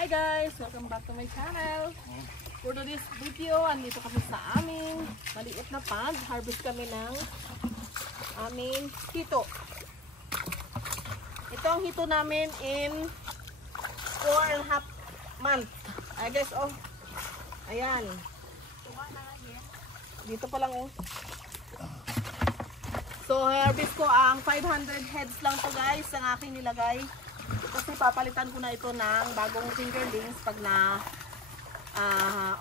Hi guys! Welcome back to my channel. For today's video, andito kami sa aming maliit na pond. Harvest kami ng aming hito. Ito ang hito namin in 4.5 months. Ay guys, oh. Ayan. Dito pa lang, oh. So, harvest ko ang 500 heads lang to guys, ang aking nilagay. Kasi papalitan ko na ito ng bagong fingerlings pag na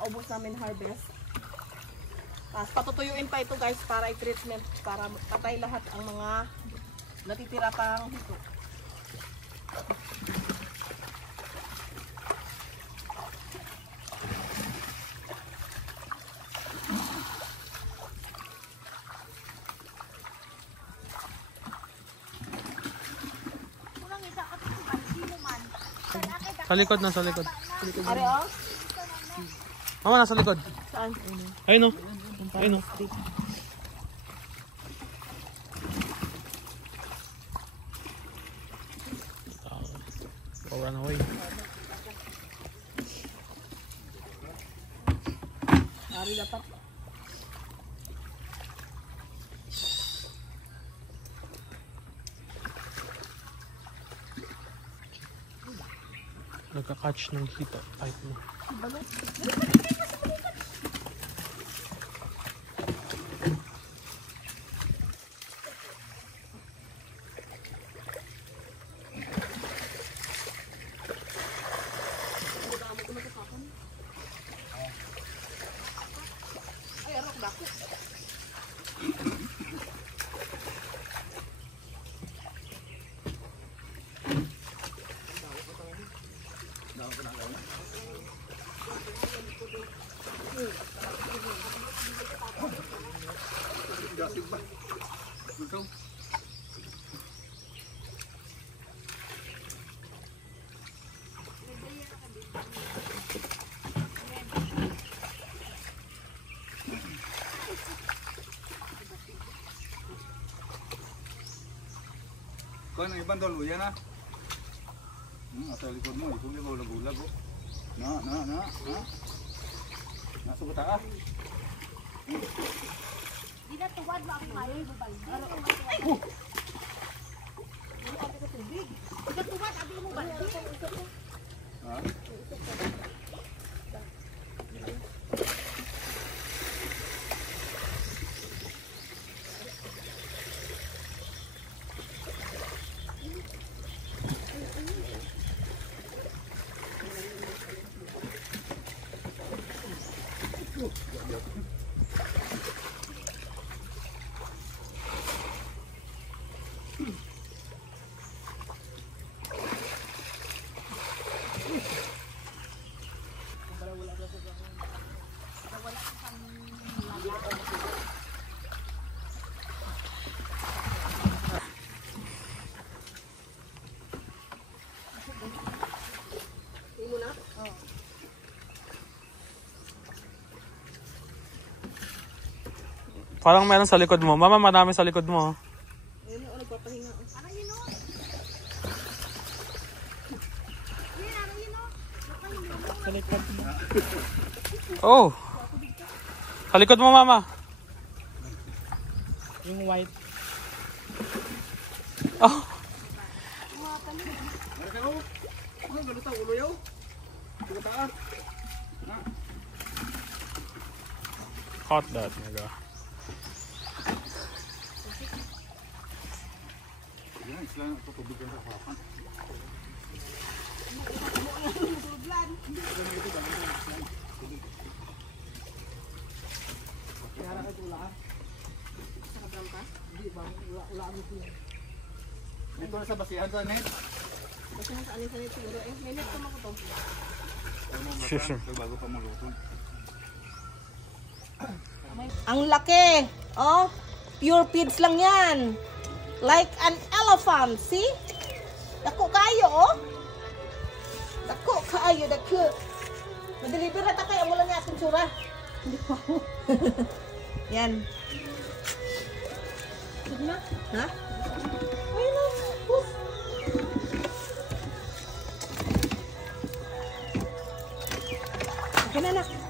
ubos namin harvest. Tapos patutuyuin pa ito guys para i-treatment, para patay lahat ang mga natitira pang hito. Sa likod na, sa likod. Are oh? Mama, nasa likod. Saan? Ayun o. Ayun o. Run away. Ari dapat. Nagka-catch ng hito. Kahit mo. Ay, arok dako. Kung ang ibang dolo, yan ah. Asa likod mo, ikong ligaw lagulag oh. Na. Nasa buta ah. Di na tuwad mo ang mayo, babay. Di tuwad, abi mo baldi. Ha? Parang meron sa likod mo. Mama, marami sa likod mo. Ayun o, nagpapahinga. Ano yun o? Ano yun o? Sa likod mo. Oh! Sa likod mo, mama. Yung white. Oh! Ano galutaw ulo yaw? Tugataan. Caught that, nigga. Yan, isla na ito tubig yan sa kapan. Kaya ka tula ah. Sa kadam ka? Hindi ba? Ula mo siya. Dito na sa basihan sa net. Kasi nasa anin sa nito siguro eh. May net ko to. Sure. Bago pa malutong. Ang laki! Oh! Pure feeds lang yan! Like an elephant, see? Dako kayo, oh! Dako kayo, dako! Madeliver na tayo, wala niya ating tsura. Hindi pa ako. Yan. Sige na? Ha? Ayun na! Kinanak.